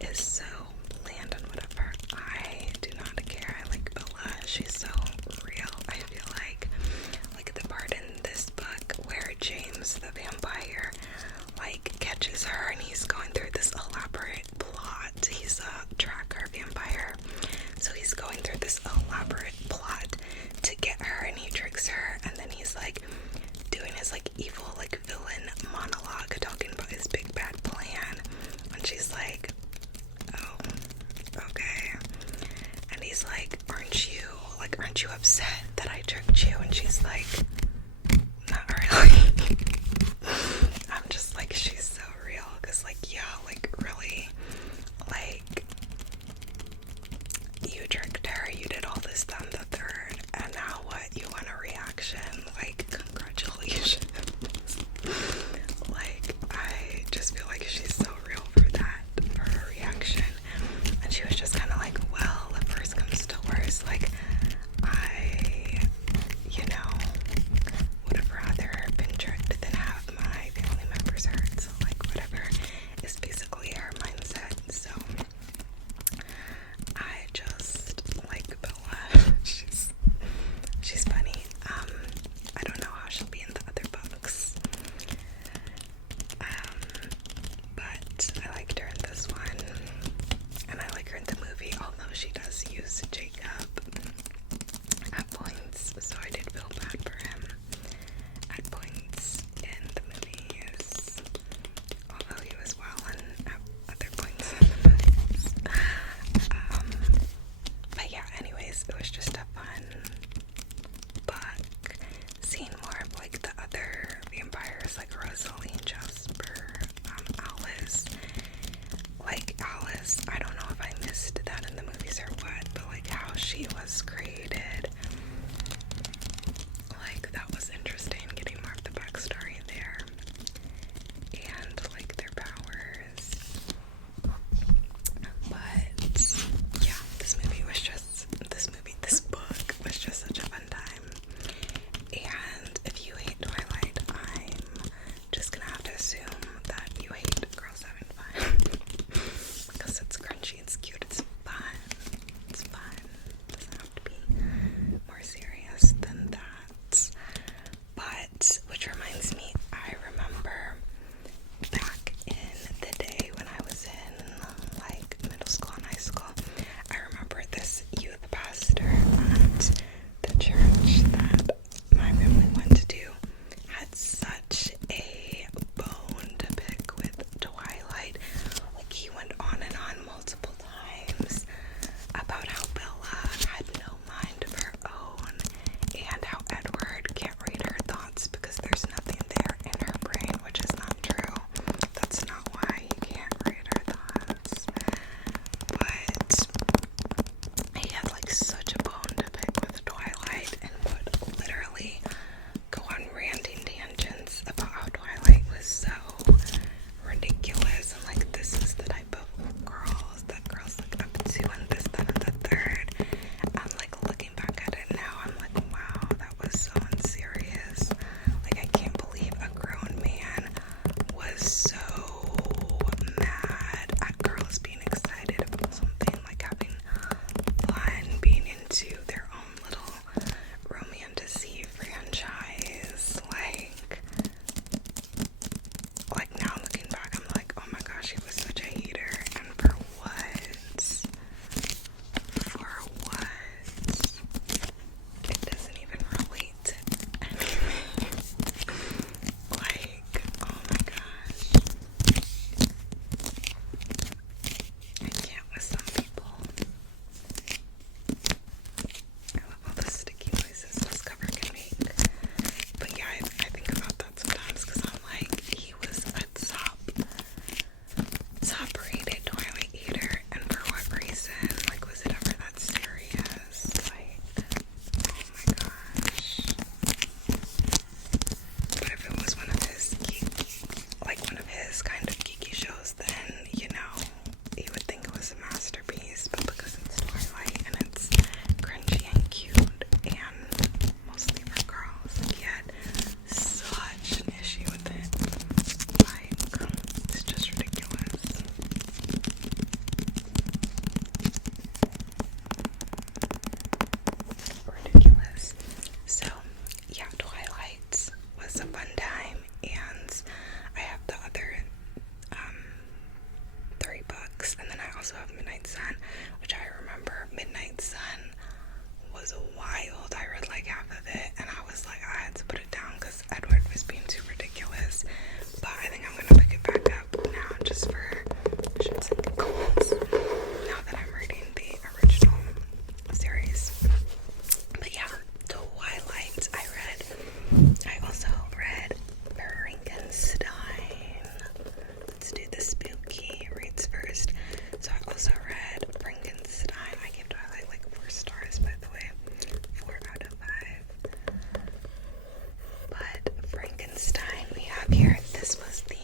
is so bland and whatever. I do not care. I like Bella. She's so real. I feel like the part in this book where James the vampire like catches her and he's going through this elaborate plot. He's a tracker vampire, so he's going through this elaborate plot to get her, and he tricks her, and then he's like doing his like evil like villain monologue talking about his big bad plan, and she's like, oh, okay. And he's like, aren't you upset that I tricked you? And she's like, not really. I'm just like, she's so real, because like, yeah, like really, like, you tricked her, you did all this, then the third, and now what? You want a reaction? Like, congratulations. Like, I just feel like she's so real for that, for her reaction. And she was just kind of like, well, if worst comes to worst, like, I, you know, would have rather been tricked than have my family members hurt. So, like, whatever is basically her mindset. So, I just like Bella. She's funny. I don't know how she'll be in the other books. But I liked her in this one. love Midnight Sun, which I remember Midnight Sun was wild. I read like half of it and I was like, I had to put it down because Edward was being too ridiculous. But I think I'm gonna pick it back up now just for shits and giggles now that I'm reading the original series. But yeah, Twilight I also read Frankenstein. Let's do the spooky reads first. So I also read Frankenstein. I gave Twilight like 4 stars, by the way. 4 out of 5. But Frankenstein we have here. This was the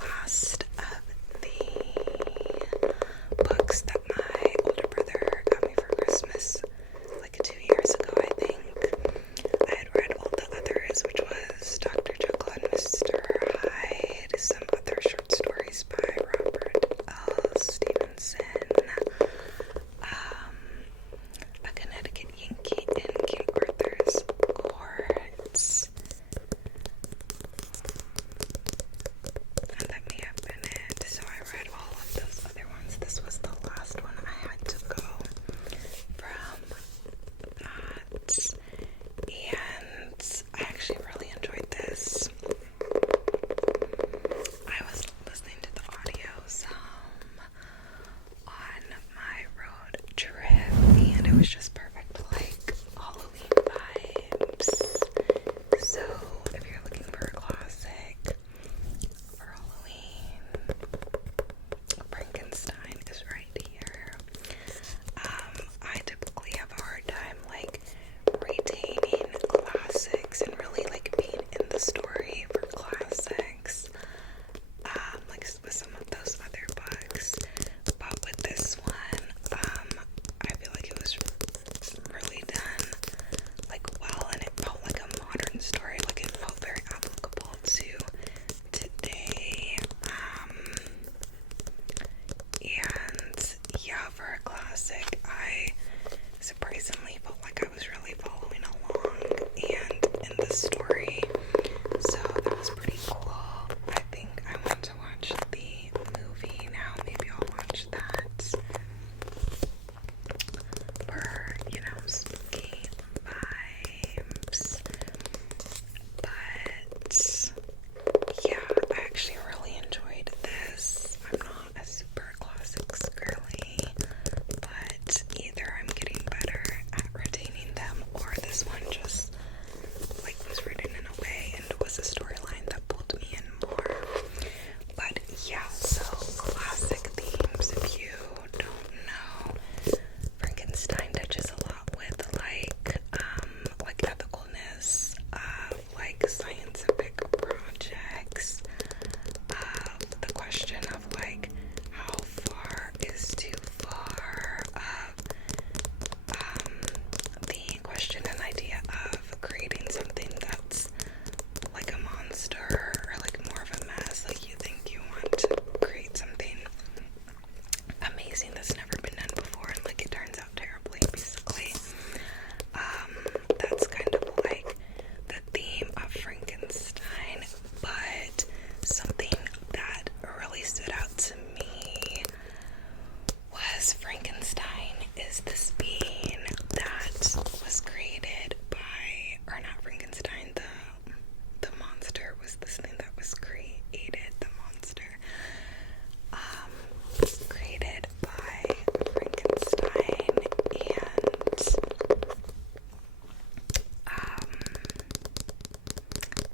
last of the books that my older brother got me for Christmas like 2 years ago, I think. I had read all the others, which was Dr. Jekyll and Mr. Hyde, some other short stories by Robert L. Stevenson, A Connecticut Yankee in King Arthur's Court, and that may have been it. So I read all of those other ones. This was the last one I had to go from that, and I actually really enjoyed this. I was listening to the audio on my road trip, and it was just perfect, like Halloween vibes. So if you're looking for a classic for Halloween, Frankenstein is right here. I typically have a hard time like retaining classics and really like being in the story for classics, like with some of those other books. But with this one, I feel like it was really done like well, and it felt like a modern story. Like it felt very applicable to today. And yeah, for a classic, I surprisingly felt like I was really following along and in the story. So that was pretty cool. I think I want to watch the movie now. Maybe I'll watch that for, spooky vibes. But yeah, I actually really enjoyed this. I'm not a super classics girly, but either I'm getting better at retaining them, or this one just like was written in a way and was a storyline that pulled me in more. But yeah, so classic themes, if you don't know, Frankenstein touches a lot with like ethicalness of like scientific projects, of the question of like how far is too far, of the question and idea of creating something that's like a monster or like more of a mess. Like you think you want to create something amazing that's never been done before, and like it turns out terribly, basically. That's kind of like the theme of Frankenstein. But something that really stood out to me was Frankenstein is this being that was created by, or not Frankenstein, the monster was this thing that was created, the monster, created by Frankenstein,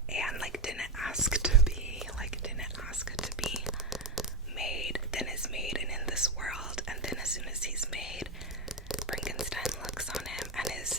and like didn't ask to be made, then is made and in this world, and then as soon as he's made, Frankenstein looks on him and is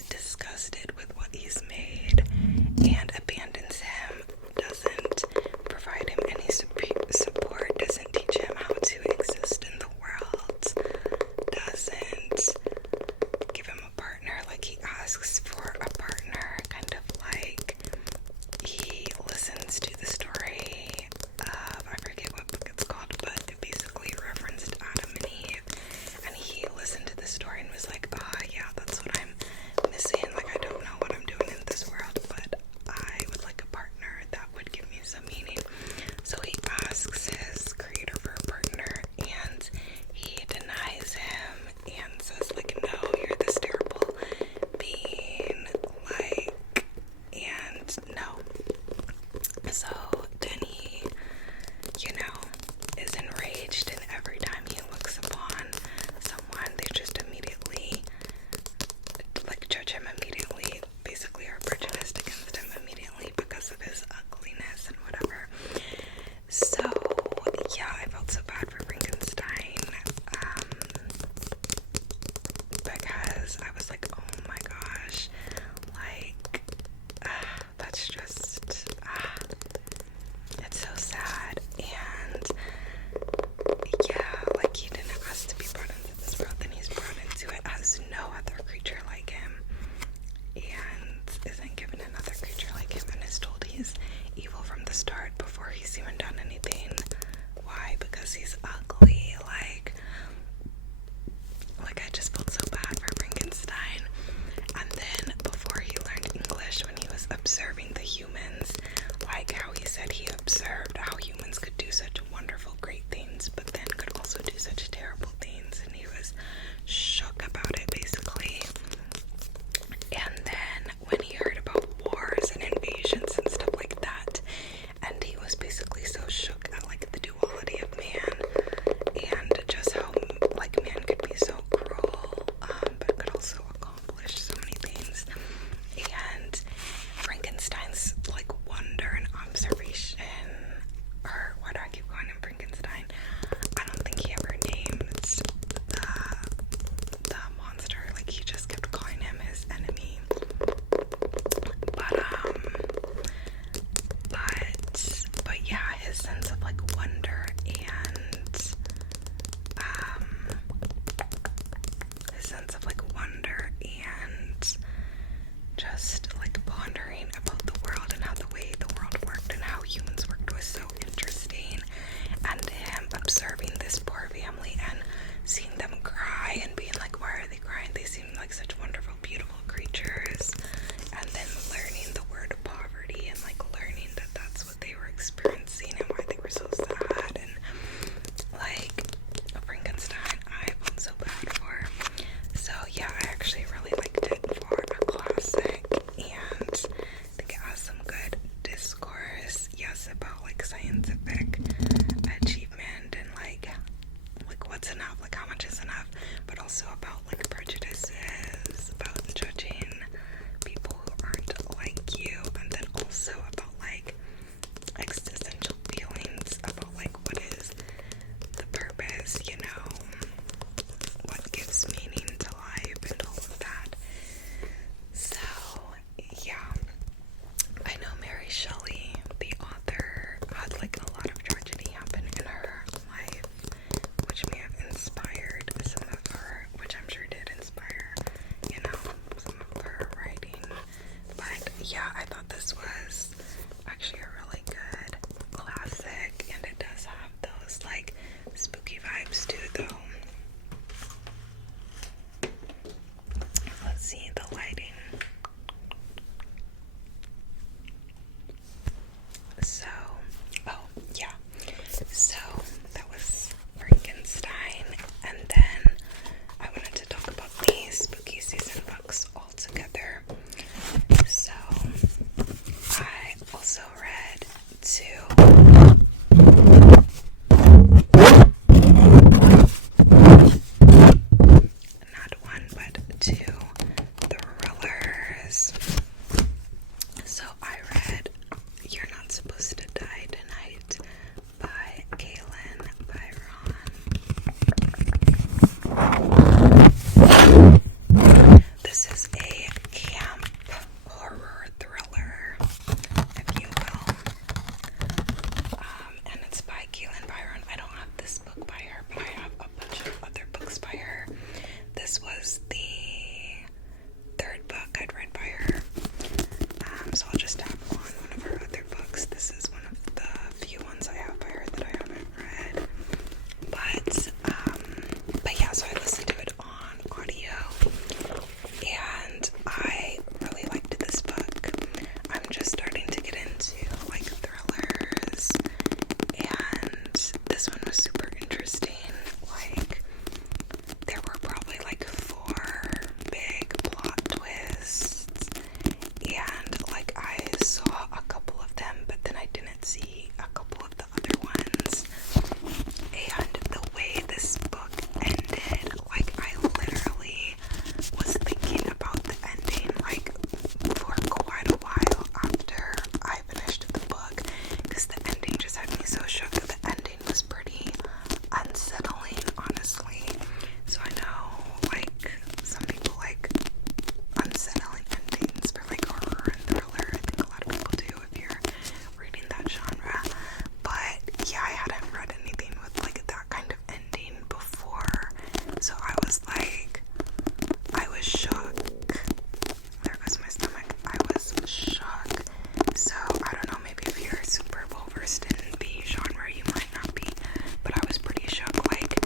this was the third book I'd read by her. So I'll just tap on one of her other books. This is one of the few ones I have by her that I haven't read. But yeah, so I listened to it on audio, and I really liked this book. I'm just starting to get into like thrillers, and this one was super interesting. Like, there were probably like 4 big plot twists, and like I saw a couple of them, but then I didn't see a couple of the other ones. And the way this book ended, like I literally was thinking about the ending like for quite a while after I finished the book, because the ending just had me so shook. The ending was pretty unsettling, honestly. So I know like some people like unsettling endings for like horror and thriller. I think a lot of people do if you're reading that genre. But yeah, I hadn't read anything with like that kind of ending before. So I was shook. There goes my stomach. I was shook. So I don't know, maybe if you're super well versed in the genre, you might not be, but I was pretty shook. Like,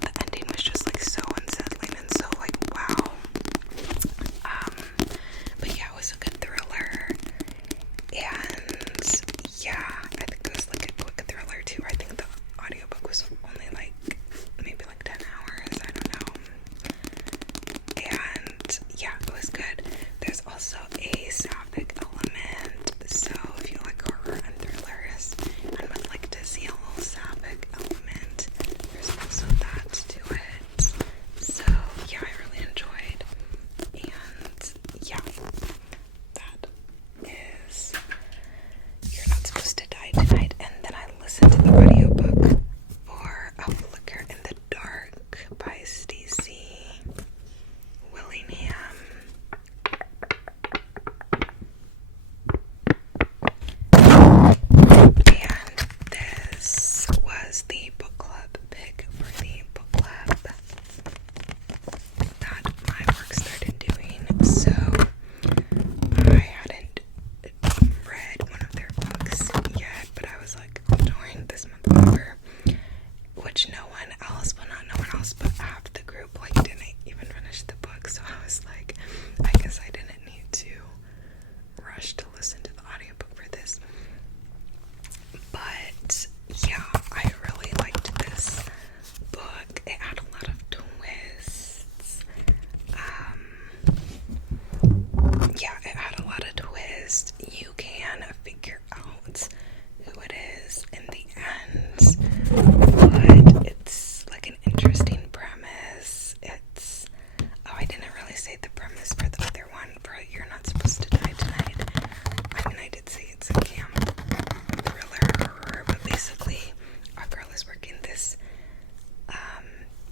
the ending was just like so unsettling and so like wow. But yeah, it was a good thriller, and yeah, I think it was like a quick thriller too. I think the audiobook was only like maybe like 10 hours, I don't know. And yeah, it was good. There's also a sapphic element, so if you like horror and thrillers and would like to see a little sapphic element, there's also that to it. So yeah, I really enjoyed. And yeah, that is You're Not Supposed to Die Tonight. And then I listened to the audiobook for A Flicker in the Dark by Stacey Willingham. And this was the book club pick for the book club that my work started doing. So I hadn't read one of their books yet, but I was like, during this month over, which no one else, well not no one else, but half the group like didn't even finish the book. So I was like, I guess I didn't need to rush to listen to the audiobook for this. But yeah, I really liked this book. It had a lot of twists. Yeah, it had a lot of twists. You can figure out who it is in the end, but it's like an interesting premise. I didn't really say the premise for the other one, for You're Not Supposed to Die Tonight. I mean, I did say it's a camp thriller horror, but basically our girl is working this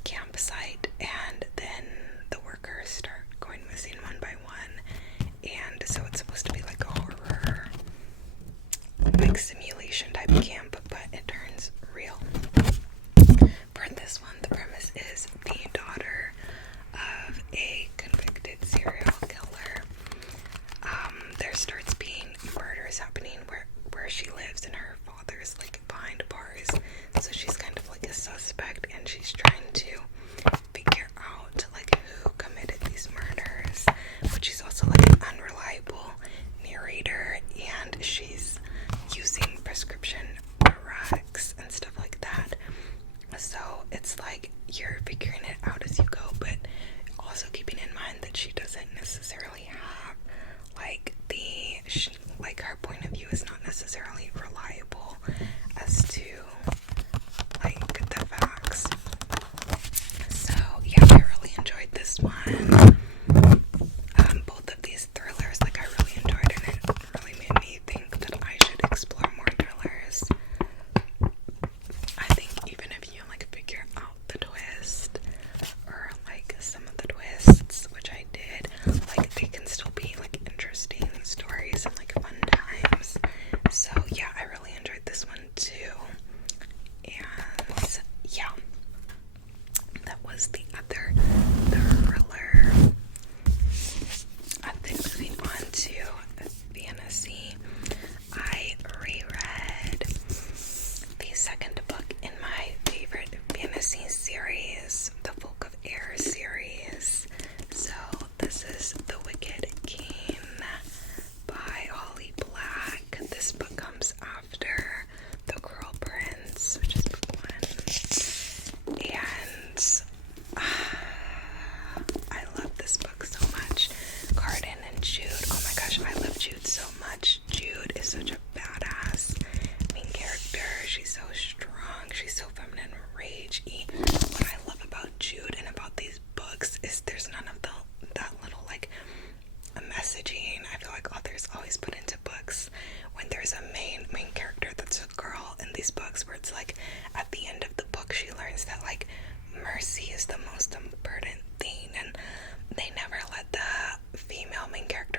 campsite, and then the workers start going missing one by one, and so it's supposed to be like a horror, like simulation type camp, but it turns real. For this one, the premise is the daughter of a convicted serial killer. There starts being murders happening where she lives, and her father's like behind bars, so she's kind of like a suspect, and she's trying to figure out like who committed these murders, but she's also like an unreliable narrator, and she's using prescription drugs and stuff like that. So it's like you're figuring it out as you go, but also keeping in mind that she doesn't necessarily have like her point of view is not necessarily reliable as to like the facts. So yeah, I really enjoyed this one. Both of these thrillers, like I really enjoyed, and it really made me think that I should explore more thrillers. I think even if you like figure out the twist, or like some of the twists, which I did, like they can still be like interesting stories and like fun times. So yeah, I really enjoyed this one too. And yeah, that was the other thriller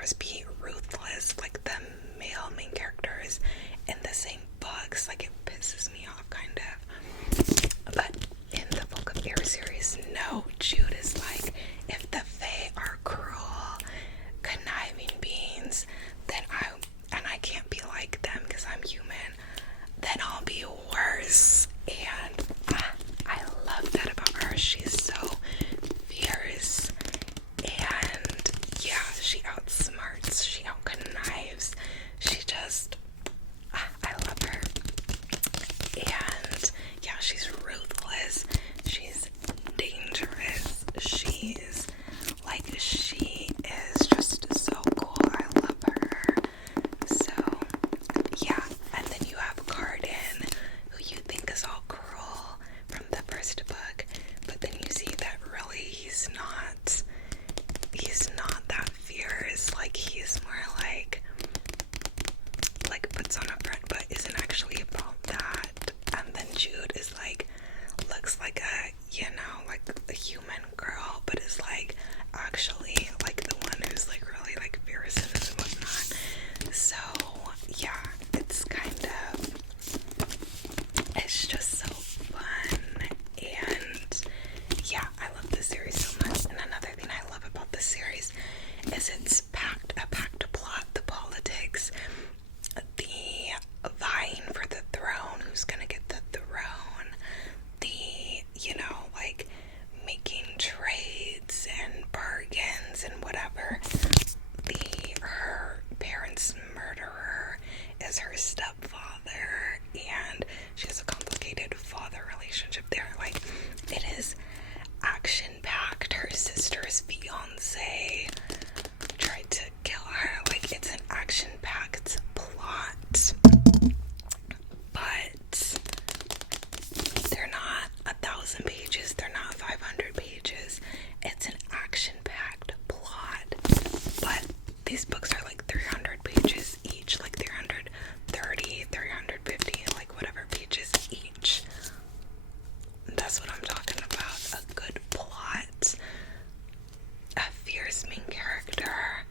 characters be ruthless, like the male main characters in the same books. Like, it pisses me off, kind of. But in the Book of Air series, no, Jude is like, if the Fae are cruel, conniving beings, then I can't be like them because I'm human, then I'll be worse. And I love that about her. She's so fierce, and yeah, she outsmarts, she outconnives, she just, I love her. And yeah, she's ruthless, she's dangerous, she's like, she is just so cool. I love her. So yeah, and then you have Carden, who you think is all cruel from the first book, but then you see that really he's not that fierce. Like, he's more like puts on a front but isn't actually about that. And then Jude is like, looks like a, like a human girl, but is like actually like the one who's like really like fierce and whatnot. So yeah, it's just so fun. And yeah, I love this series so much. And another thing I love about this series is it's a packed plot, the politics, the vying for the throne, who's gonna get the throne, the, like making trades and bargains and whatever. Her parents' murderer is her stepfather, and she has a complicated father relationship there. Like, it is action-packed. Her sister's fiance tried to kill her. Like, it's an action-packed plot, but they're not 1,000 pages, they're not 500 pages. It's an action-packed plot, but these books are like 300 pages each, like 330, 350, like whatever pages each. That's what I'm talking about. A good plot, a fierce main character,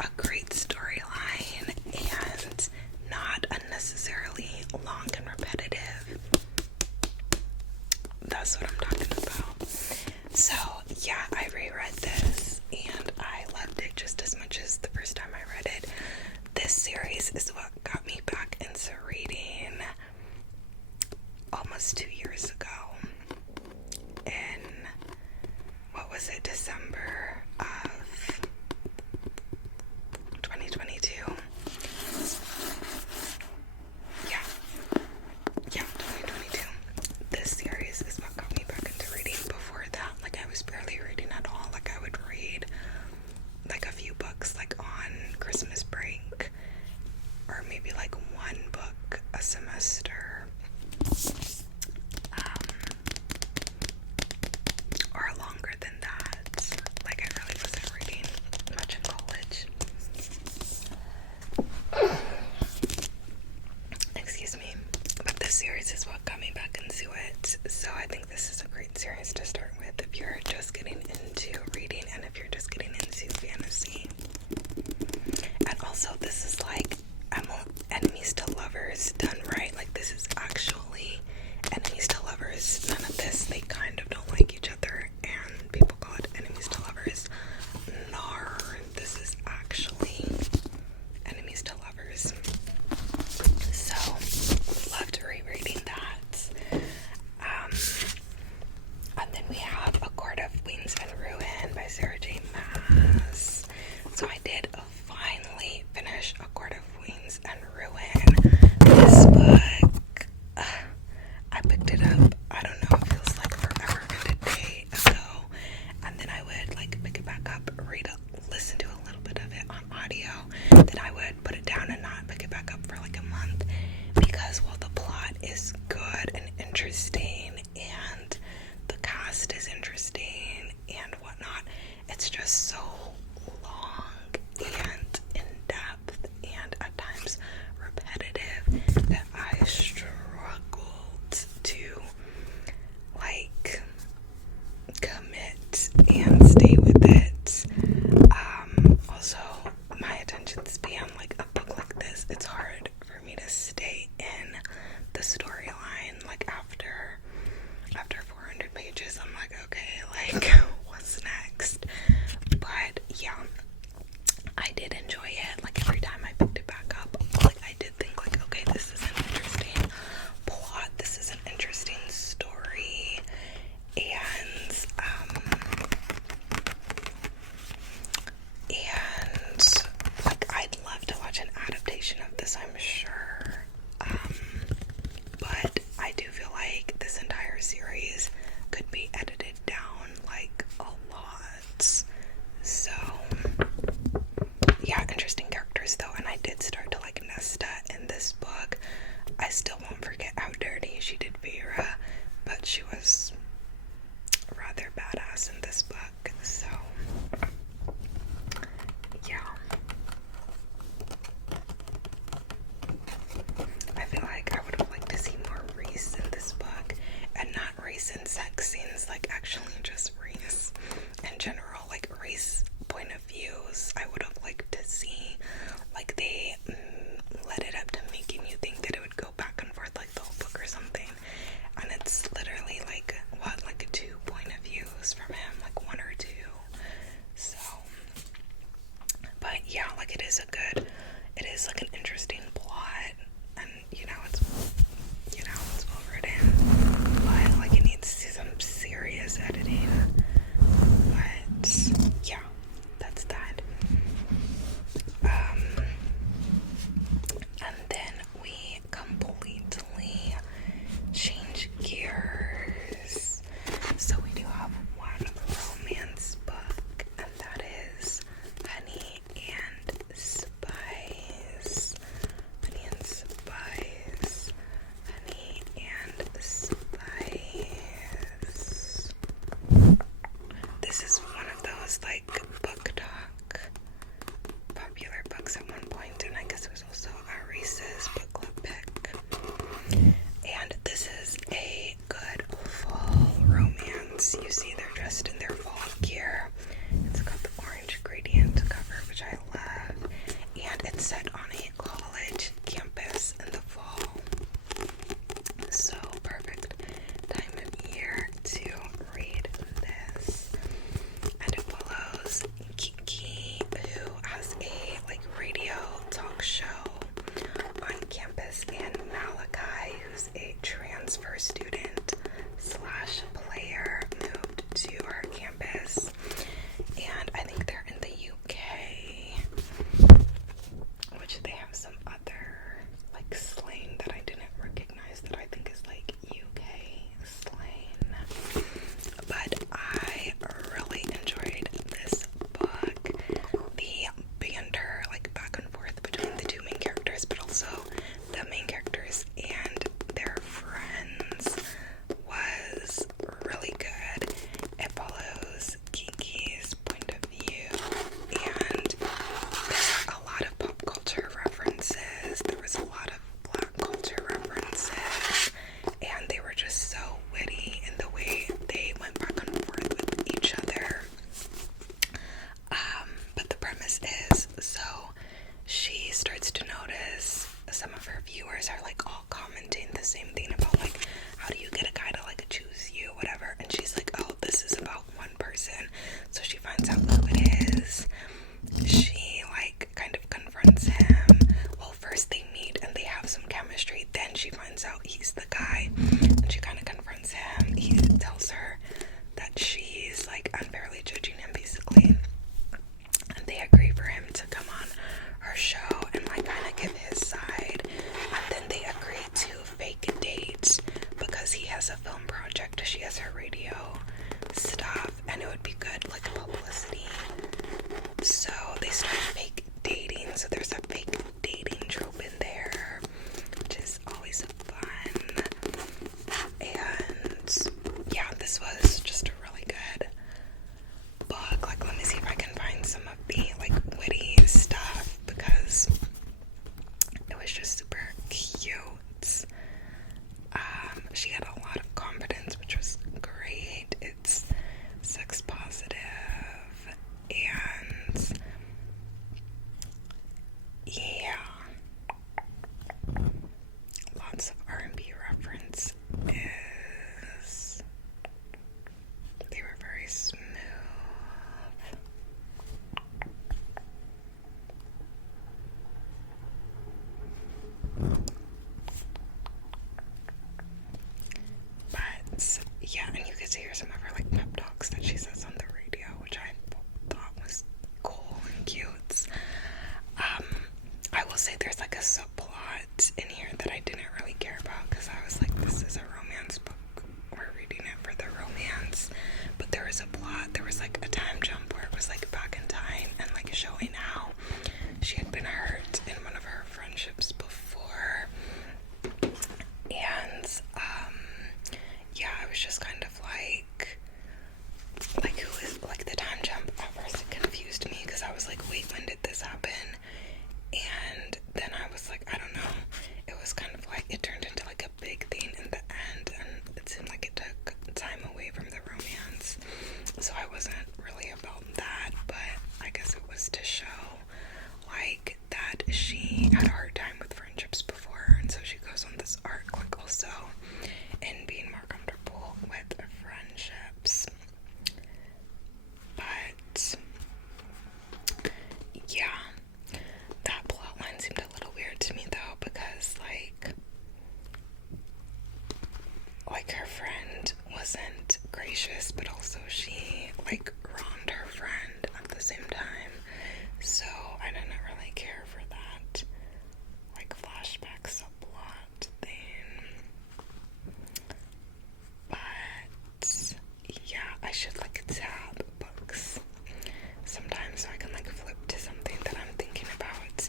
a great storyline, and not unnecessarily long and repetitive. That's what I'm talking about. So yeah, I reread this and I loved it just as much as the first time I read it. This series is what got me back into reading almost 2 years ago. In, what was it, December of 2022? Yeah, 2022. This series is what got me back into reading. Before that, like, I was barely reading at all. Like, I would read like a few books like on Christmas break, or maybe like one book a semester, or longer than that. Like, I really wasn't reading much in college. Excuse me. But this series is what got me back into it. So I think this is a great series to start with if you're just getting into reading and if you're just getting into fantasy. And also, this is like enemies to lovers done right. Like, this is actually enemies to lovers. None of this, they kind of don't like each other and people call it enemies to lovers. Nar, this is actually enemies to lovers. So, loved rereading that. And then we have A Court of Wings and Ruin by Sarah J. Maas. So I did finally finish A Court of Wings and Ruin. This book, I picked it up, I don't know, it feels like forever and a day ago. And then I would like pick it back up, listen to a little bit of it on audio. Then I would put it down and not pick it back up for like a month. Because while the plot is good and interesting and the cast is interesting and whatnot, it's just so long and in-depth and at times repetitive that I struggled to like commit and stay with it. Also, class in this book, so yeah. I feel like I would have liked to see more race in this book, and not race in sex scenes, like actually just race in general, like race point of views. I would have liked to see, like, they led it up to making you think that it would go back and forth like the whole book or something, and it's literally like, what, like 2 point of views from him, like 1 or 2. So, but yeah, like it is like an interesting plot, and it's well written, but like it needs some serious editing. But yeah, that's that. And then we completely change gears. So we do have one romance book, and that is Honey and Spice. Honey and Spice. Honey and Spice. This is one of those like book talk popular books at one point, and I guess it was also a Reese's book club pick. And this is a good fall romance. You see they're dressed in their fall gear. It's got the orange gradient cover, which I love, and it's set on a college campus in the fall. So perfect time of year to read this. And it follows Kiki, who has a like radio talk show on campus, and Malachi, who's a transfer student / player, moved to our campus so I wasn't really about that, but I guess it was to show like that she had a hard time with friendships before, and so she goes on this arc like also in being more comfortable with friendships. But yeah, that plot line seemed a little weird to me though, because like her friend wasn't gracious, but also she like wronged her friend at the same time. So I didn't really care for that like flashback subplot thing. But yeah, I should like tab books sometimes so I can like flip to something that I'm thinking about.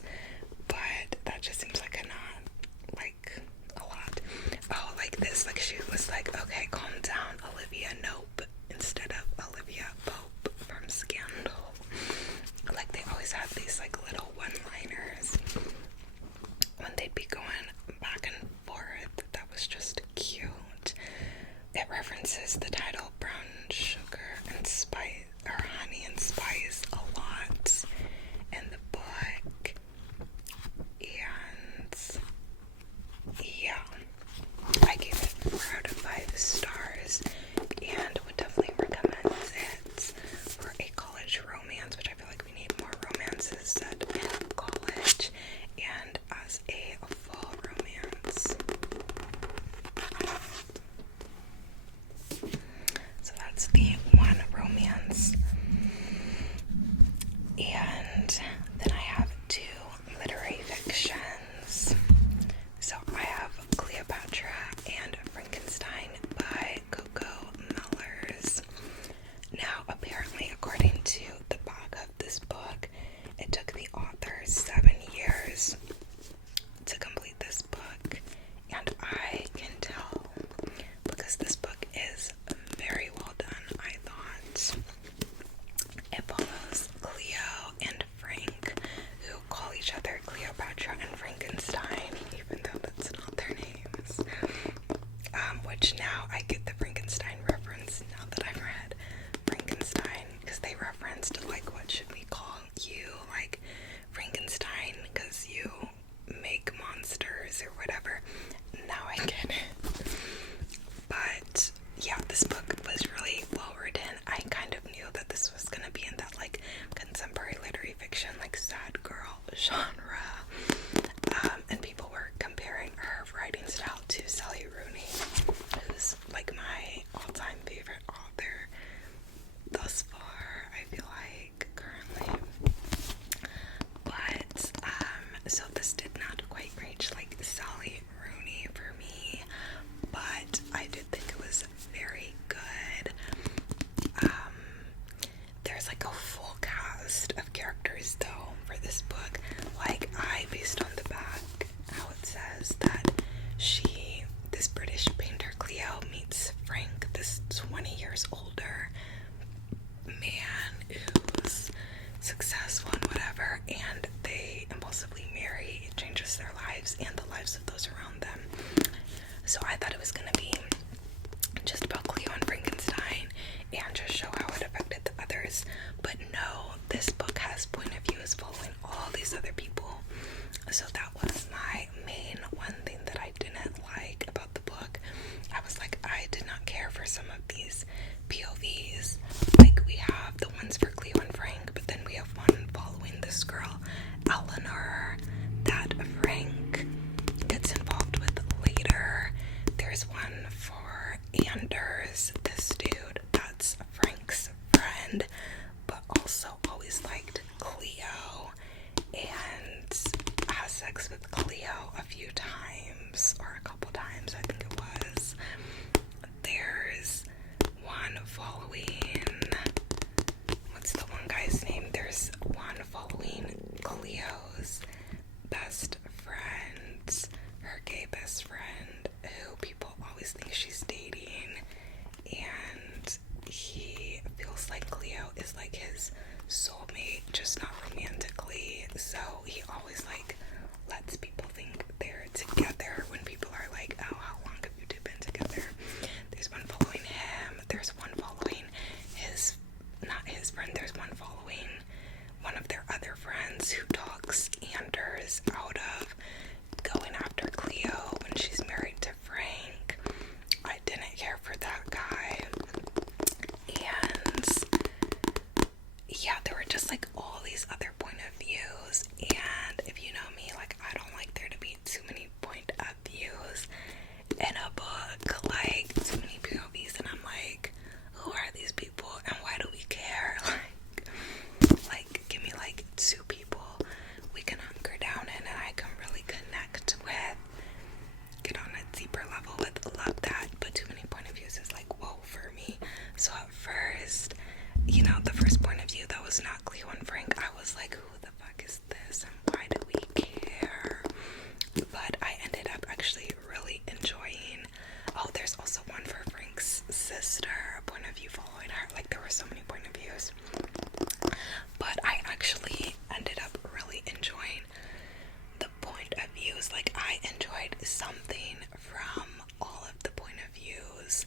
But that just seems like a lot. Oh, like this, like she was like, okay, calm down, Olivia Nope, instead of Olivia Pope from Scandal. Like they always have these like little one-liners when they'd be going back and forth. That was just cute. It references the title Brown Sugar and Spice, or Honey and Spice, a lot in the book. And yeah, I gave it 4 out of 5 stars and would definitely recommend it for a college romance, which I feel like we need more romances set in college and as a fall romance. So that's the one romance. And then I have 2 literary fictions. So I have Cleopatra and Frankenstein by Coco Mellers. Now, apparently, according to the back of this book, it took the author 7 years to complete this book. And I can tell because this book is very well done, I thought. It follows Cleo and Frank, who call each other Cleopatra and Frankenstein, even though that's not their names. Which now I get the Frankenstein reference now that I've read Frankenstein, because they referenced like, what should we call you, like Frankenstein, because you make monsters or whatever. Now I get it. But yeah, this book was really well written. I kind of knew that this was gonna be in that like contemporary literary fiction, like sad girl genre. And people were comparing her writing style to Sally Rooney, who's like my all-time favorite author thus far, I feel like, currently. But so this did not quite reach like Sally Rooney for me, but I did think it was very good. There's like a full cast of characters though for this book. Like based on the back, how it says that this British painter Cleo meets Frank, this 20 years older man who's successful and whatever, and they impulsively marry. It changes their lives and the lives of those around them. So I thought it was going to be just about Cleo and Frankenstein and just show how it affected the others. But no, this book has point of views following all these other people. So that was my main one thing that I didn't like about the book. I was like, I did not care for some of these POVs. Like we have the ones for Cleo and Frank, but then we have one following this girl, Eleanor, that Frank gets involved with later. There's one for Anders, this dude that's Frank's friend, but also always liked Cleo and has sex with Cleo a few times, or a couple times, I think it was. There's one following, what's the one guy's name? There's one following Cleo's best friend, her gay best friend, who people always think she's dating, and he feels like Cleo is like his soulmate, just not romantically. So he always like lets people think they're together when people are like, oh, how long have you two been together? There's one following him. There's one following his just like all these other point of views, and if you know me, like I don't like there to be too many point of views in a book, like too many POVs, and I'm like, who are these people and why do we care? Like give me like two people we can hunker down in and I can really connect with, get on a deeper level with. Love that. But too many point of views is like whoa for me. So at first, you know, the first point of view that was not Cleo and Frank, I was like, who the fuck is this and why do we care? But I ended up actually really enjoying. Oh, there's also one for Frank's sister, a point of view following her. Like there were so many point of views, but I actually ended up really enjoying the point of views. Like I enjoyed something from all of the point of views,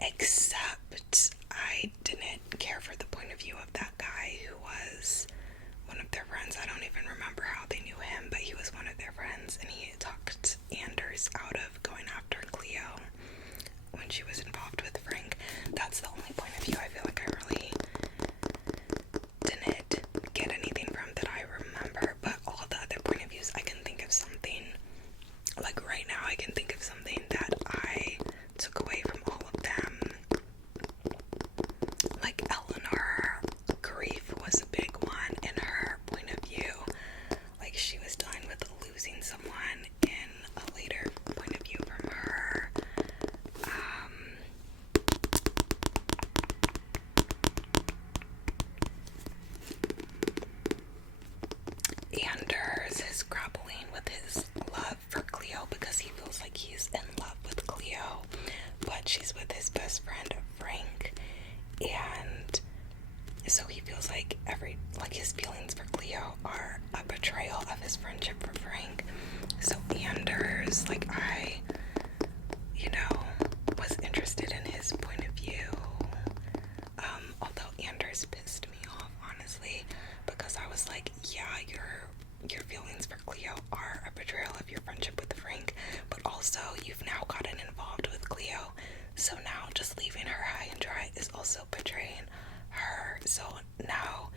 except I didn't care for the point of view of that guy who was one of their friends. I don't even remember how they knew him, but he was one of their friends, and he talked Anders out of going after Cleo when she was involved with Frank. That's the only point of view I feel like I really didn't get anything from that I remember. But all the other point of views, I can think of something. Like right now, I can think of something that I took away from all of them. Like Eleanor, grief was a big one in her point of view. Like she was dealing with losing someone in a later point of view from her. Anders is grappling with his love for Cleo because he feels like he's in love with Cleo, but she's with his best friend Frank, and so he feels like his feelings for Cleo are a betrayal of his friendship for Frank. So Anders, like I, you know, was interested in his point of view. Although Anders pissed me off, honestly, because I was like, yeah, your feelings for Cleo are a betrayal of your friendship with Frank, but also you've now gotten involved with Cleo, so now just leaving her high and dry is also betraying her. So now,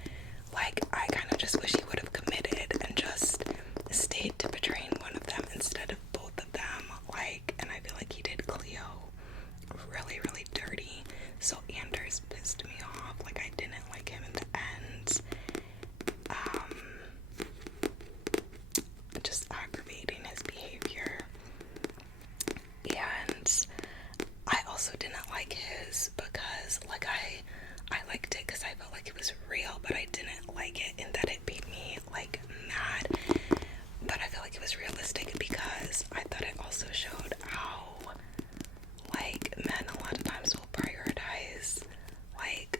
like, I kind of just wish he would have committed and just stayed to betraying one of them instead of both of them. Like, and I feel like he did Cleo really, really dirty. So Anders pissed me off. Like, I didn't like him in the end. Just aggravating his behavior. And I also didn't like his because, like, I liked it because I felt like it was real, but I didn't like it in that it made me, like, mad. But I feel like it was realistic because I thought it also showed how, like, men a lot of times will prioritize, like,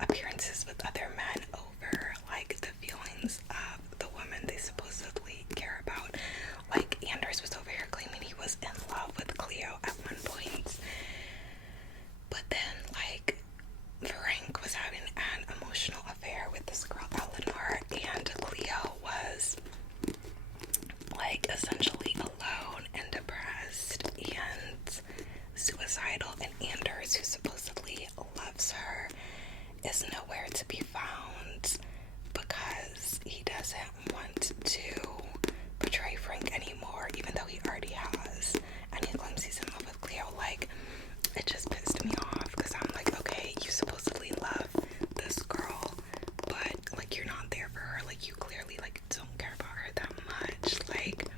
appearances with other men over, like, the feelings of the woman they supposedly care about. Like, Anders was over here claiming he was in love with Cleo at one point, but then, like, Frank was having an emotional affair with this girl Eleanor, and Cleo was, like, essentially alone and depressed and suicidal, and Anders, who supposedly loves her, is nowhere to be found because he doesn't want to betray Frank anymore, even though he already has, and he claims he's in love with Cleo. Like, it just pissed me off because I'm like, okay, you supposedly love this girl, but, like, you're not there for her. Like, you clearly, like, don't care about her that much. Like,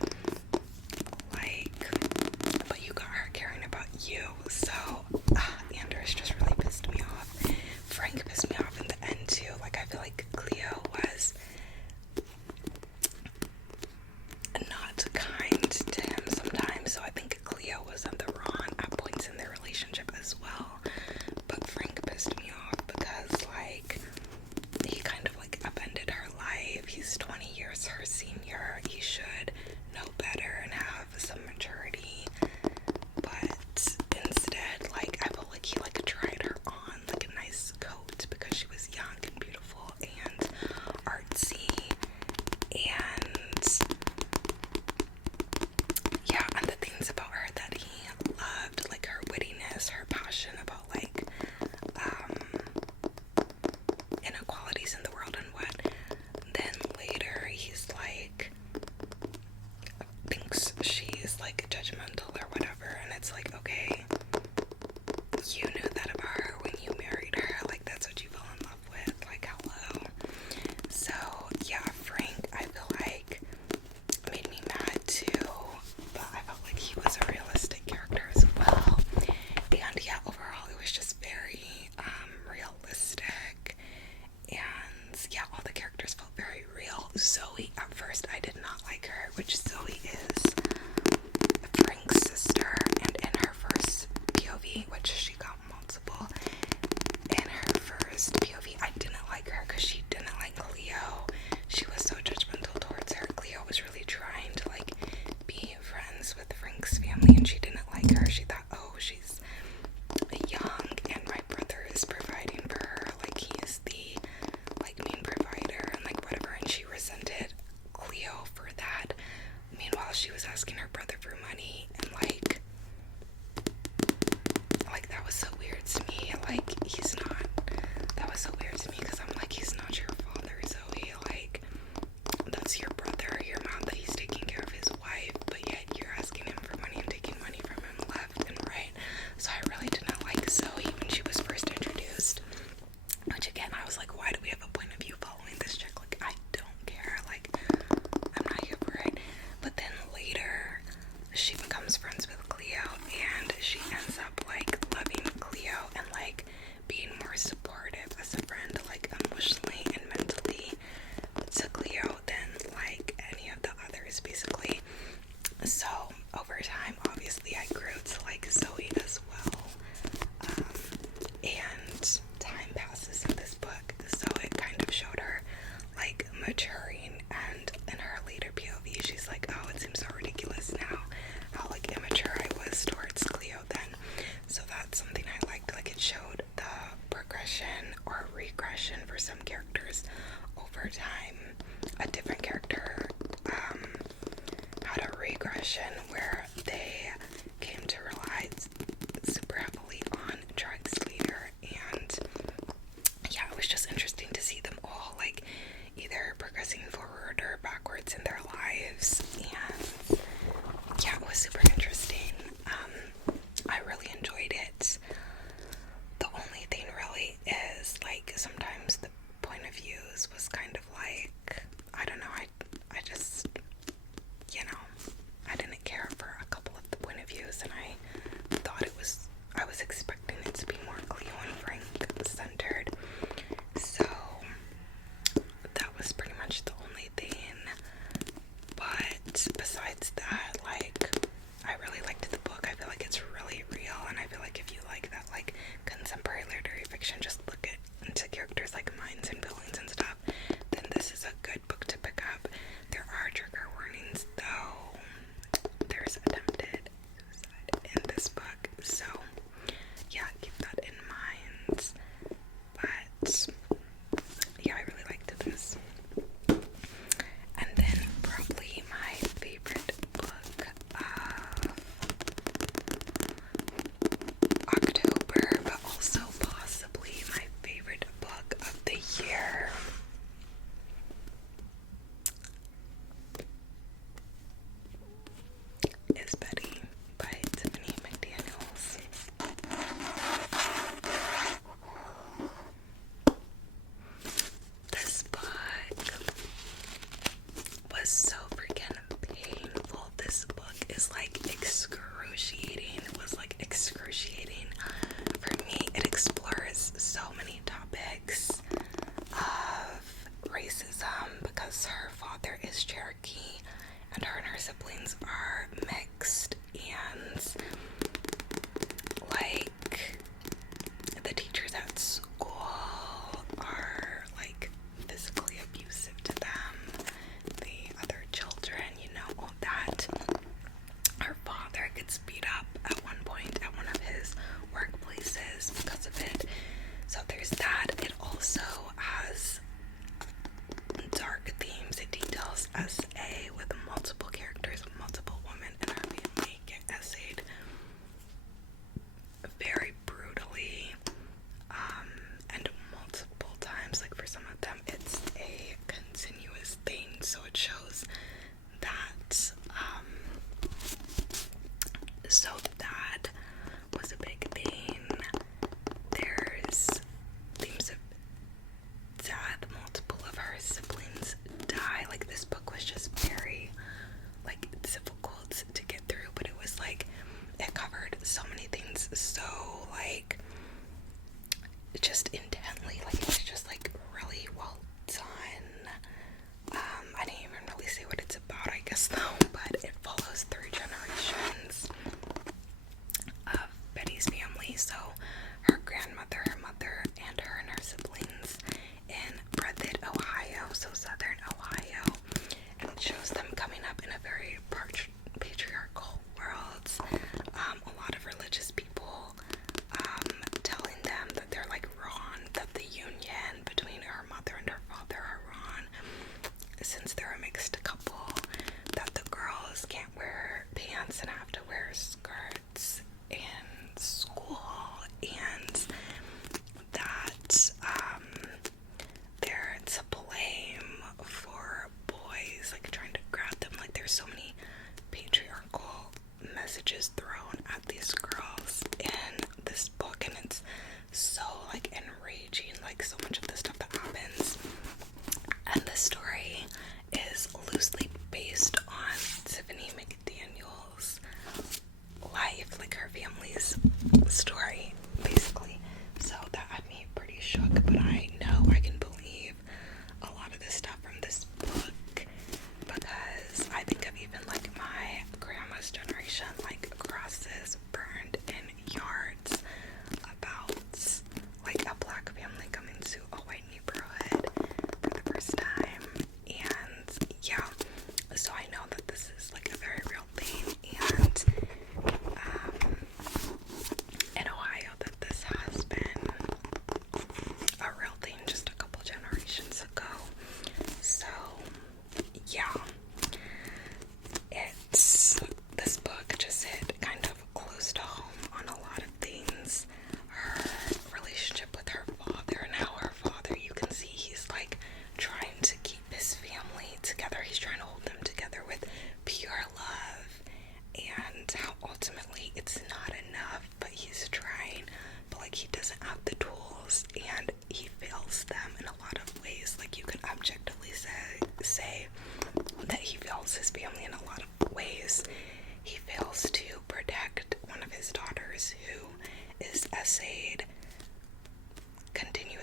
but you got her caring about you. So, Anders just really pissed me off. Frank pissed me off in the end, too. Like, I feel like Cleo was not kind to him sometimes, so I think Cleo was on the wrong at points in their relationship as characters over time. A different character had a regression where they came to rely super heavily on drugs later, and yeah, it was just interesting to see them all like either progressing forward or backwards in their lives, and yeah, it was super interesting. I really enjoyed it. The only thing really is like sometimes the point of views was kind of like, I don't know, I just, you know, I didn't care for a couple of the point of views, and I thought I was expecting it to be more Cleo and Frank centered. So that was pretty much the only thing. But besides that, like, I really liked the book. I feel like it's really real, and I feel like if you like that, like, contemporary literary fiction, just look into characters like minds and villains and stuff, then this is a good book to pick up. There are trigger warnings, though. There's attempted suicide in this book, so yeah, keep that in mind. But yeah, I really liked this. And then probably my favorite book of October, but also possibly my favorite book of the year, is Betty by Tiffany McDaniels. This book was so freaking painful. This book is like excruciating. It was like excruciating for me. It explores so many topics of racism because her father is Cherokee and her siblings are mixed, and like the teachers at school are like physically abusive to them, the other children, you know, all that. Her father gets beat up at one point at one of his workplaces because of it. So there's that. It also has dark themes. It details SA with multiple characters, multiple women in her family get essayed very brutally, and multiple times. Like for some of them it's a continuous thing, so it shows that so that was a big thing. There's themes of death. Multiple of her siblings die. Like this book was just very like difficult to get through, but it was like it covered so many things so like just intently. Like it was just like really well done. I didn't even really say what it's about, I guess, though, but it follows 3 generations of Betty's family. So her grandmother, her mother, and her siblings in Breathitt, Ohio, so southern Ohio, and it shows them coming up in a very patriarchal world. A lot of religious people telling them that they're like wrong, that the union between her mother and her father are wrong since they're a mixed couple, that the girls can't wear pants and have to wear skirts in school, and that they're to blame for boys like trying to grab them. Like there's so many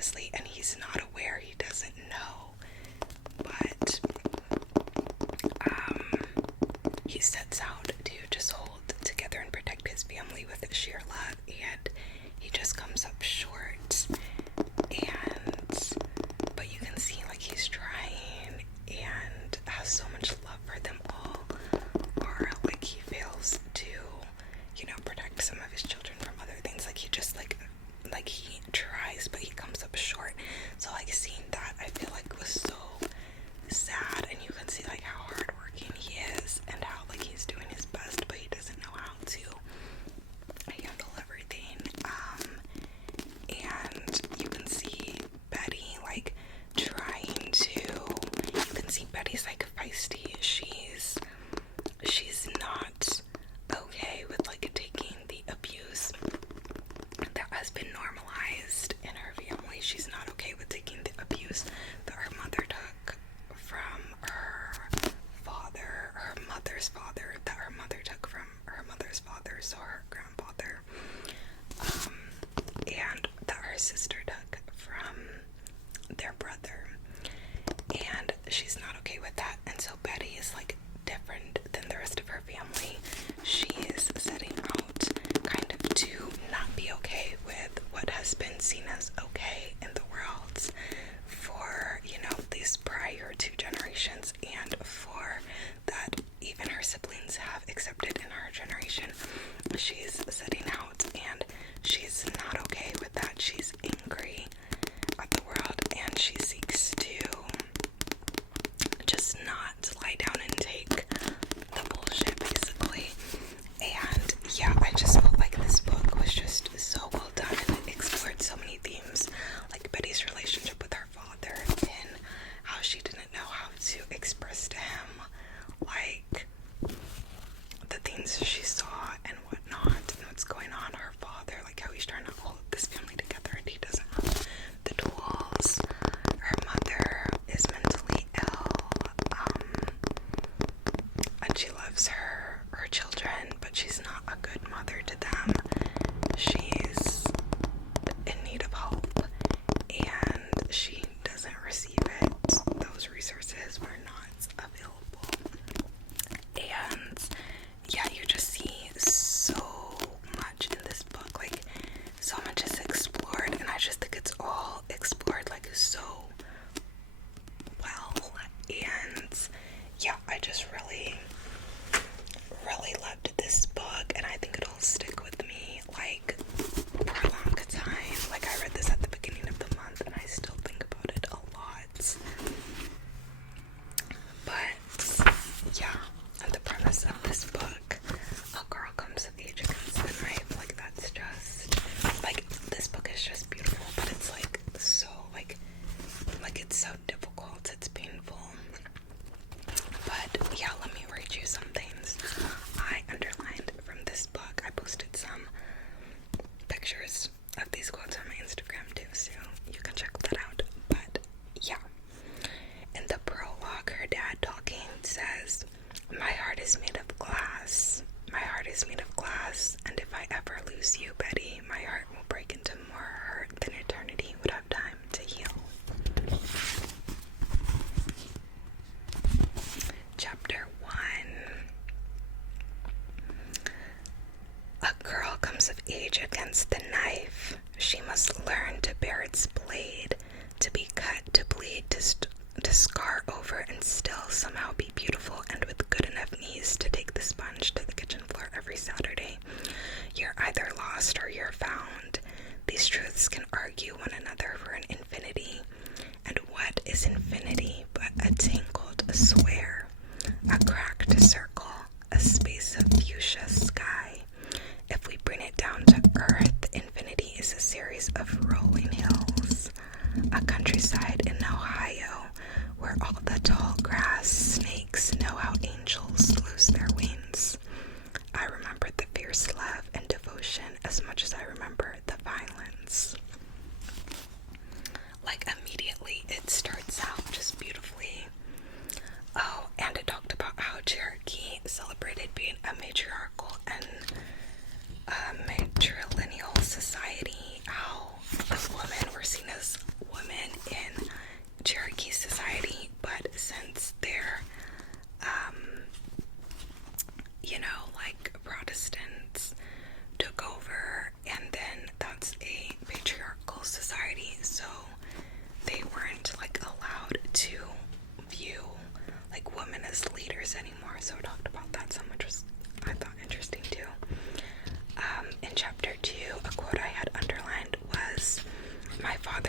honestly, and he's not aware, he doesn't know, but he sets out to just hold together and protect his family with sheer love, and he just comes up short. But you can see like he's trying and has so much love for them all, or like he fails to, you know, protect some of his children from other things. Like he just like he tries, but he comes up short. So like seeing that, I feel like was so sad, and you can see like how hardworking he is and how like he's doing his best, but he doesn't know how to handle everything. And you can see Betty like trying to, you can see Betty's like feisty. She's not okay with like taking the abuse that has been normalized in her family. She's not okay with taking the abuse that her mother took from her father, her mother's father, that her mother took from her mother's father, so her grandfather, and that her sister took from their brother. And she's not okay with that, and so Betty is like different than the rest of her family. She is setting out kind of to not be okay with what has been seen as okay in the world for, you know, these prior two generations, and for that even her siblings have accepted in her generation. She's setting out, and she's not okay with that. She's angry at the world, and she seeks to just not lie down and take the bullshit, basically. And yeah, I just felt like this book was just so well done, and it explored so many themes, like Betty's relationship with her father and how she didn't know how to express to him like the things she saw and whatnot, and what's going on. Her father, like how he's trying to hold this family together and he doesn't have the tools. Her mother is mentally ill, and she loves her children, but she's not a good mother to them. She's in need of help, and she doesn't receive it. Those resources were not available. And yeah, you just see so much in this book, like so much is explored, and I just think it's all explored like so well. And yeah, I just really loved this book, and I think it'll stick with me like for a long time. Like I read this at the beginning of the month, and I still think about it a lot. But yeah, and the premise of this book, a girl comes of age against the knife. Like that's just like, this book is just beautiful, but it's like so like it's so difficult, it's painful. But yeah, let me read you some things I underlined from this book. I posted some pictures of these quotes on my Instagram too, so you can check that out. But yeah, in the prologue, her dad talking says, "My heart is made of glass. My heart is made of glass, and if I ever lose you, Betty, my heart will break into more hurt than eternity would have time to heal." Chapter 1. A girl comes of age against the knife. She must learn to bear its blade, to be cut, to bleed, to scar over, and still somehow be beautiful, and with good enough knees to take the sponge to the kitchen floor every Saturday. You're either lost or you're found. These truths can argue one another for an infinity. And what is infinity but a tangled square, a cracked circle, a space of fuchsia sky? If we bring it down to earth, infinity is a series of rolling hills, a countryside in Ohio where all the tall grass snakes know how angels lose their wings. I remember the fierce love and devotion as much as I remember the violence. Like immediately it starts out just beautifully. Oh, and it talked about how Cherokee celebrated being a matriarchal and matrilineal society, how the women were seen as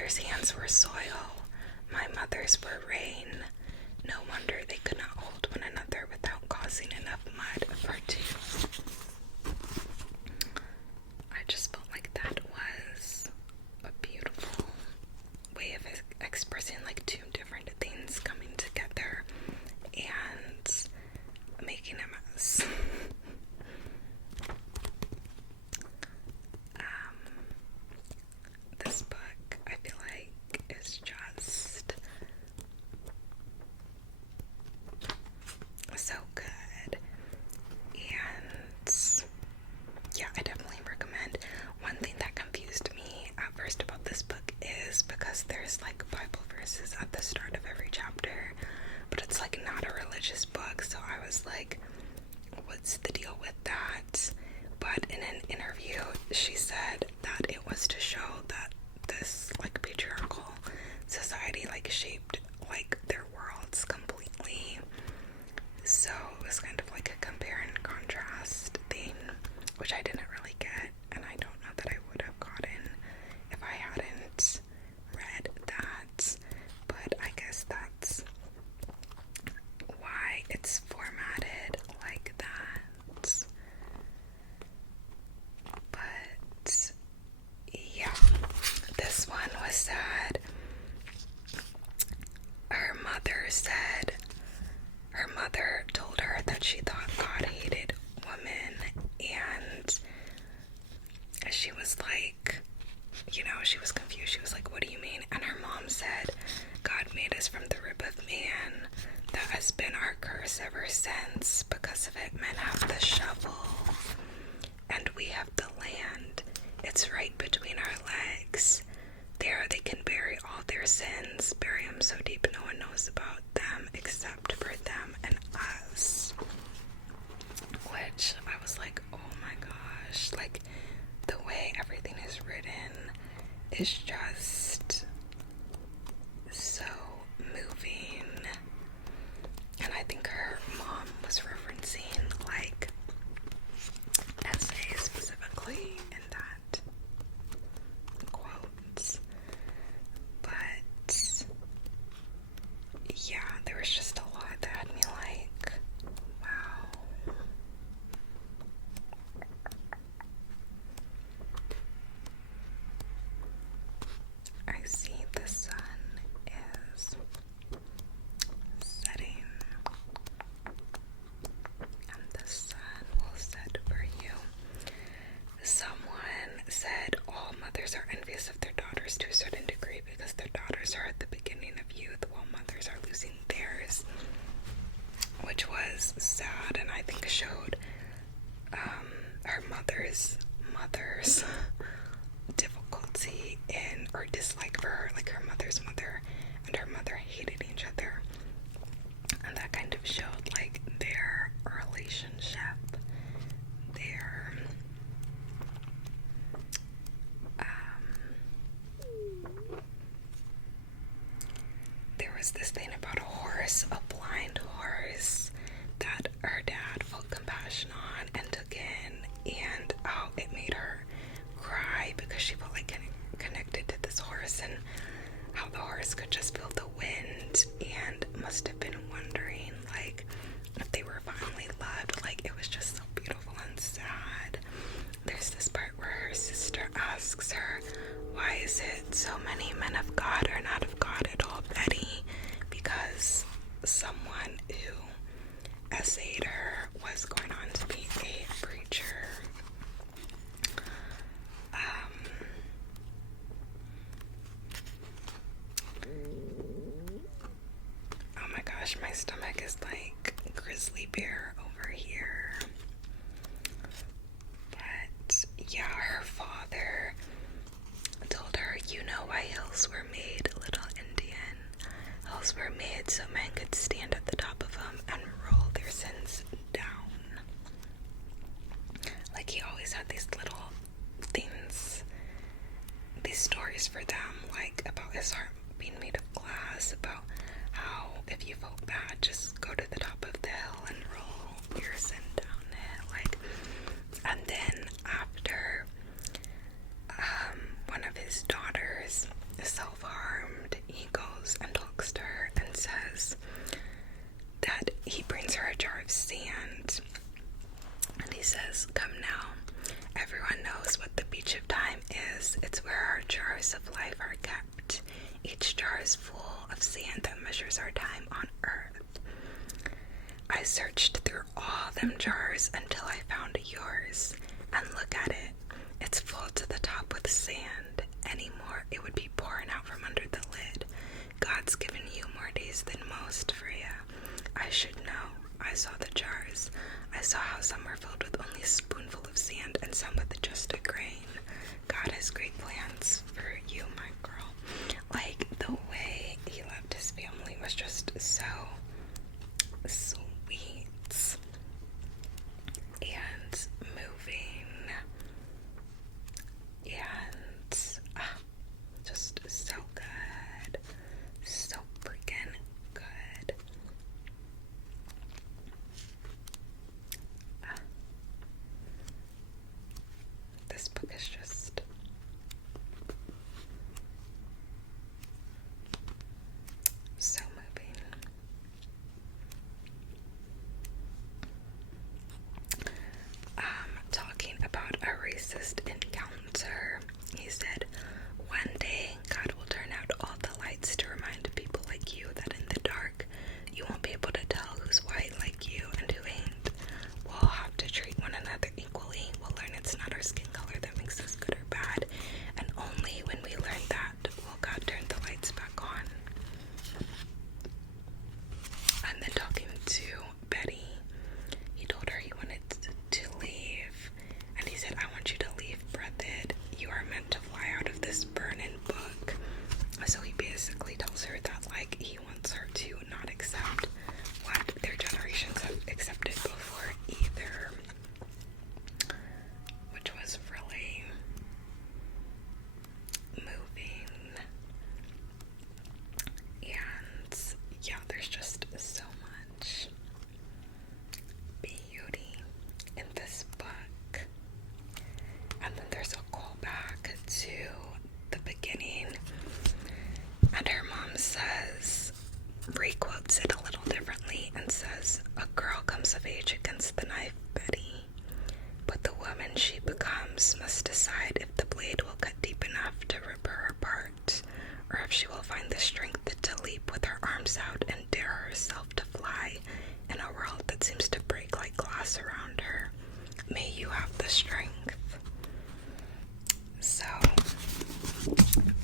father's hands were soil, my mother's were rain. No wonder they could not hold one another without causing enough mud for two. I just felt like that was a beautiful way of expressing like two different things coming together and making a mess. This book, I feel like, is just so good, and yeah, I definitely recommend. One thing that confused me at first about this book is because there's like Bible verses at the start of every chapter, but it's like not a religious book, so I was like, what's the deal with that? But in an interview, she said that it was to show that this like patriarchal society like shaped like their worlds completely. So it was kind of like a compare and contrast thing, which I didn't really get, and I don't know that I would have gotten if I hadn't read that. But I guess that's why it's formatted like that. But yeah, this one was sad. Her mother told her that she thought God hated women, and she was like, she was confused. She was like, what do you mean? And her mom said, God made us from the rib of man. That has been our curse ever since. Because of it, men have the shovel, and we have the land. It's right between our legs. There they can bury all their sins, bury them so deep no one knows about them except for them and us. Which I was like, oh my gosh, like the way everything is written is just so moving. And I think her mom was referencing like essays specifically in that quote. But yeah, there was just a lot that had me like, wow. I see the sun is setting, and the sun will set for you. Someone said all mothers are envious of their daughters to a certain degree because their daughters are at the beginning of youth while mothers are losing theirs, which was sad, and I think showed her mother's difficulty in, or dislike for her, like her mother's mother and her mother hated each other, and that kind of showed like their relationship, their there was this thing about a horse, a blind horse, that her dad felt compassion on and took in, and how it made her cry because she felt like connected to this horse, and how the horse could just feel the wind and must have been wondering like if they were finally loved. Like it was just so beautiful and sad. There's this part where her sister asks her, why is it so many men of God are not of God at all, Betty? Because someone who essayed her was going on to be a preacher. Oh my gosh, my stomach is like grizzly bear over here. But yeah, her father told her, you know why hills were made, little Indian. Hills were made so men could stand at the top of them and roll their sins down. Like he always had these little things, these stories for them, like about his heart being made of glass, about how if you felt bad, just go to the top of the hill and roll your sin down it. Like, and then after one of his daughters' cell jars of life are kept. Each jar is full of sand that measures our time on earth. I searched through all them jars until I found yours. And look at it. It's full to the top with sand. Any more, it would be pouring out from under the lid. God's given you more days than most, Freya. I should know. I saw the jars. I saw how some were filled with only a spoonful of sand and some with just a grain. God has great plans for you, my girl. Like, the way he left his family was just so sweet and moving and just so good. So freaking good. This book is just so moving. Talking about a racist encounter, he said, one day God will turn out all the lights to remind people like you that in the dark you won't be able to tell who's white like you and who ain't. We'll have to treat one another equally. We'll learn it's not our skin color that makes us good or bad, and only when we learn that will God turn the lights back on. And then talking to Betty, he told her he wanted to leave, and he said, I want you to leave breathed. You are meant to fly out of this burning book. So he basically tells her that, like, he wants her to not accept what their generations have accepted before either, which was really moving. And yeah, there's just so much beauty in this book. And then there's a callback to the beginning, and her mom says, re-quotes it a little differently and says, a girl comes of age against the knife, Betty, but the woman she becomes must decide if the blade will cut deep enough to rip her apart, or if she will find the strength to leap with her arms out and dare herself to fly in a world that seems to break like glass around her. May you have the strength. So,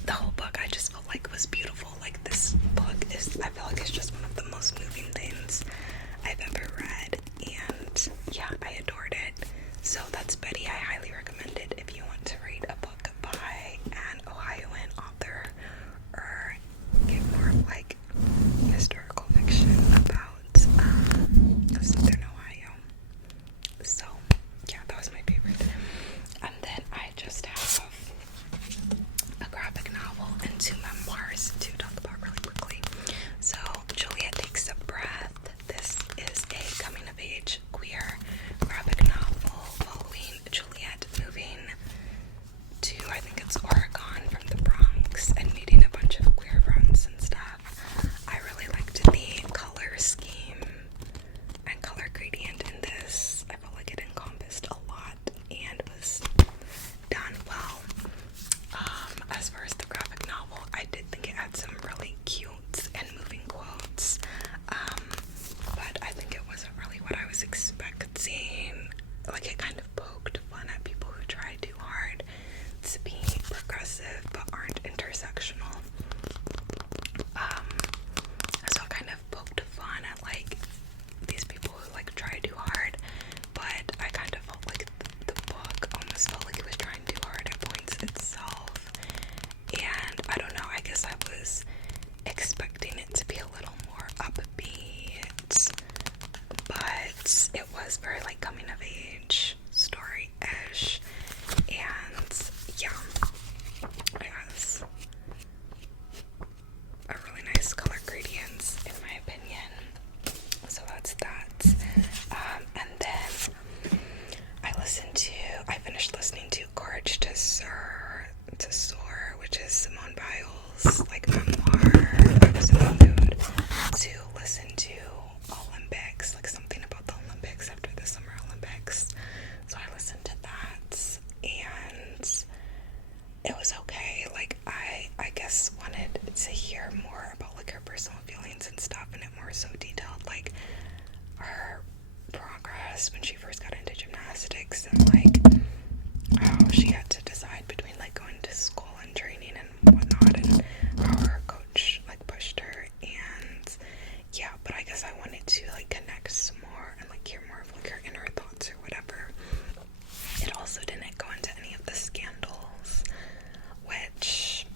the whole book I just felt like was beautiful. Like, this book is, I feel like it's just one of the most moving things I've ever read, and yeah, I adored it. So that's Betty. I highly recommend it if you want to read a book by an Ohioan author or get more of like historical fiction about Southern Ohio. So yeah, that was my favorite. And then I just have a graphic novel and 2 memoirs to talk about really quickly. So Juliet Takes a Breath. This is a coming-of-age queer graphic novel following Juliet moving to, I think it's Oregon from the Bronx, and meeting a bunch of queer friends and stuff. I really liked the color scheme and color gradient in this. I felt like it encompassed a lot and was done well. As far as the graphic novel, I did think it had some really cute and moving quotes, but I think it wasn't really what I was expecting. Like, it kind of poked fun at people who try too hard to be progressive but aren't intersectional. So it kind of poked fun at like these people who like try too hard, but I kind of felt like the book almost felt like it was trying too hard at points itself. And I don't know, I guess I was expecting it to be a little more upbeat, but it was very like coming of age story-ish, and yeah, it has a really nice color gradients in my opinion. So that's that. And then I finished listening to Courage to Soar, which is Simone Biles' like memoir. I was in the mood to listen to Olympics, like something about the Olympics after the Summer Olympics. So I listened to that, and it was okay. Like, I guess, wanted to hear more about like her personal feelings and stuff, and it more so detailed like her progress when she first got into gymnastics, and like how she had to decide between like going to school and training and whatnot, and how her coach like pushed her. And yeah, but I guess I wanted to like connect some more and like hear more of like her inner thoughts or whatever. It also didn't go into any of the scandals, which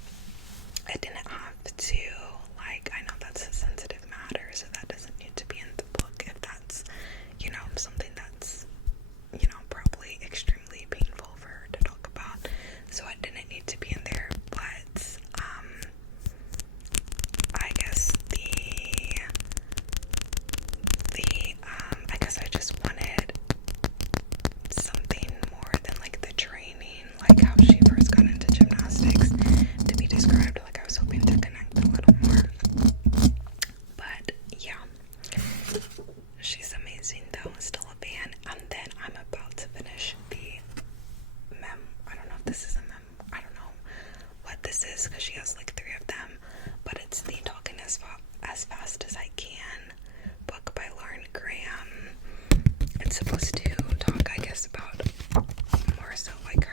it didn't have to. Like, I know that's a sensitive matter, so that doesn't need to be in the book if that's, you know, something that's, you know, probably extremely painful for her to talk about. So it didn't need to be in there, but I guess I guess I just wanted something more than like the training, like how she first got into gymnastics, to be described. Like I was hoping to connect a little more, but yeah, she's amazing though. Still a fan. And then I'm about to finish the I don't know if this is a I don't know what this is, because she has like 3 of them, but it's the Talking as Fast as I Can book by Lauren Graham. It's supposed to talk, I guess, about more so like